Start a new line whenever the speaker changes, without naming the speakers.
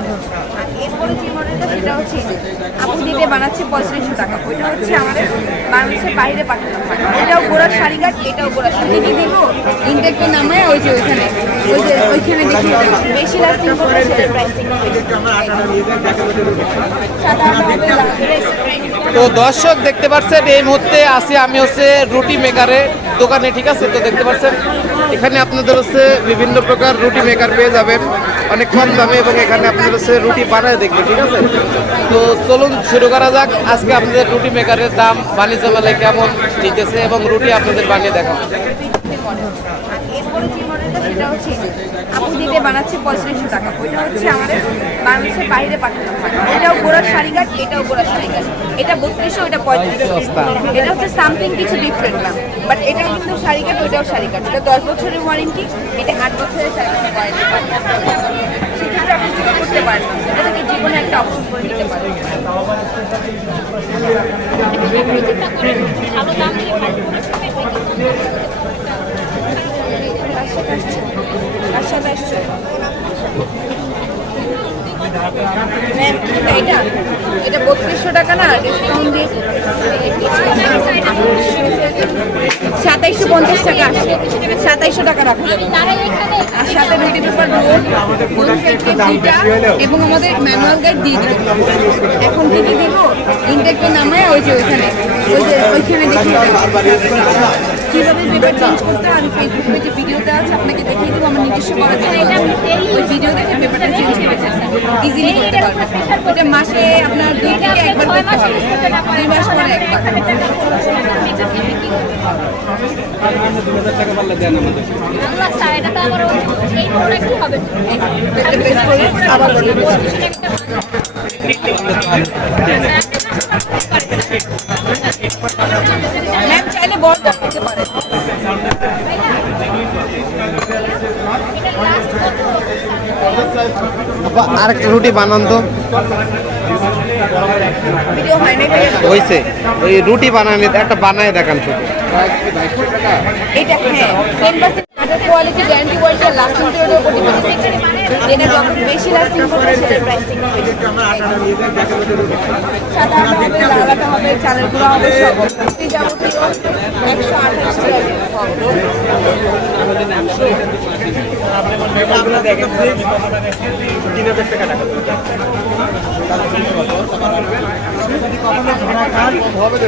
Model আর এরপরে যে মডেলটা সেটা হচ্ছে আপু দিতে বানাচ্ছে পঁয়ত্রিশশো টাকা। ওইটা হচ্ছে আমাদের বাংলাদেশের বাইরে পাঠানো হয়। এটাও গোড়ার শাড়িঘাট এটাও গোড়ার শাড়ি। ইনটেকটা নামায় ওই যে ওইখানে। ওই যে ওইখানে দেবো বেশি লাস্টিং করবে প্রাইসিং
তো দর্শক দেখতে পাচ্ছেন এই মুহূর্তে আছি আমি হচ্ছে রুটি মেকারের দোকানে ঠিক আছে? তো দেখতে পাচ্ছেন এখানে আপনাদের হচ্ছে বিভিন্ন প্রকার রুটি মেকার পেয়ে যাবেন। অনেক কম দামে এবং এখানে আপনাদের হচ্ছে রুটি বানায় দেখবে ঠিক আছে? তো চলুন শুরু করা যাক। আজকে আপনাদের রুটি মেকারের দাম, বাণিজ্য মেলায় কেমন দিতেছে এবং রুটি আপনাদের বানিয়ে দেখাবো।
মডেল আর এরপরে যে মডেলটা সেটা হচ্ছে আপু দিতে বানাচ্ছে পঁয়ত্রিশশো টাকা। ওইটা হচ্ছে আমাদের বাংলাদেশের বাইরে পাঠানো হয়। এটাও গোড়ার শাড়িঘাট এটাও গোড়ার শাড়িঘাট। এটা বত্রিশশো এটা পঁয়ত্রিশশো। এটা হচ্ছে সামথিং কিছু ডিফারেন্ট ম্যাম বাট এটাও কিন্তু শাড়িঘাট ওইটাও শাড়িঘাট। এটা দশ বছরের ওয়ারেন্টি এটা আট বছরের শাড়িঘাট ওয়ারেন্টি সেক্ষেত্রে আপনি চুজ করতে পারেন এটা থেকে জীবনে একটা অপশন করে নিতে পারেন? কার সাথে আসছো ম্যাম এটা এটা বত্রিশশো টাকা না সাতাইশশো পঞ্চাশ টাকা আসছে সাতাইশশো টাকা রাখা আর সাথে রুটি পেপার এবং আমাদের ম্যানুয়াল গাইড দিয়ে দিবে এখন দিদি দিব ইনটেকটা নামায় ওই যে ওইখানে ওই যে ওইখানে দেখিয়ে কীভাবে পেপার চেঞ্জ করতে আমি ফেসবুক পেজে ভিডিওটা আছে, আপনাকে দেখিয়ে আমার নিজস্ব করা চ্যানেল ওই ভিডিও দেখে পেপারটা চেঞ্জ করতে ইজিলি করতে পারবেন ওটা মাসে আপনার দুই থেকে একবার করতে হবে দুই মাস পরে একবার
এটা
বলব ম্যাম চাইলে বলটা করতে পারে
আরেকটা রুটি বানান তো।
হয়
হয়েছে ওই রুটি বানানি একটা বানায় দেখান শুধু
এটা হ্যাঁ কোয়ালিটি বেশি একশো আঠাশ হবে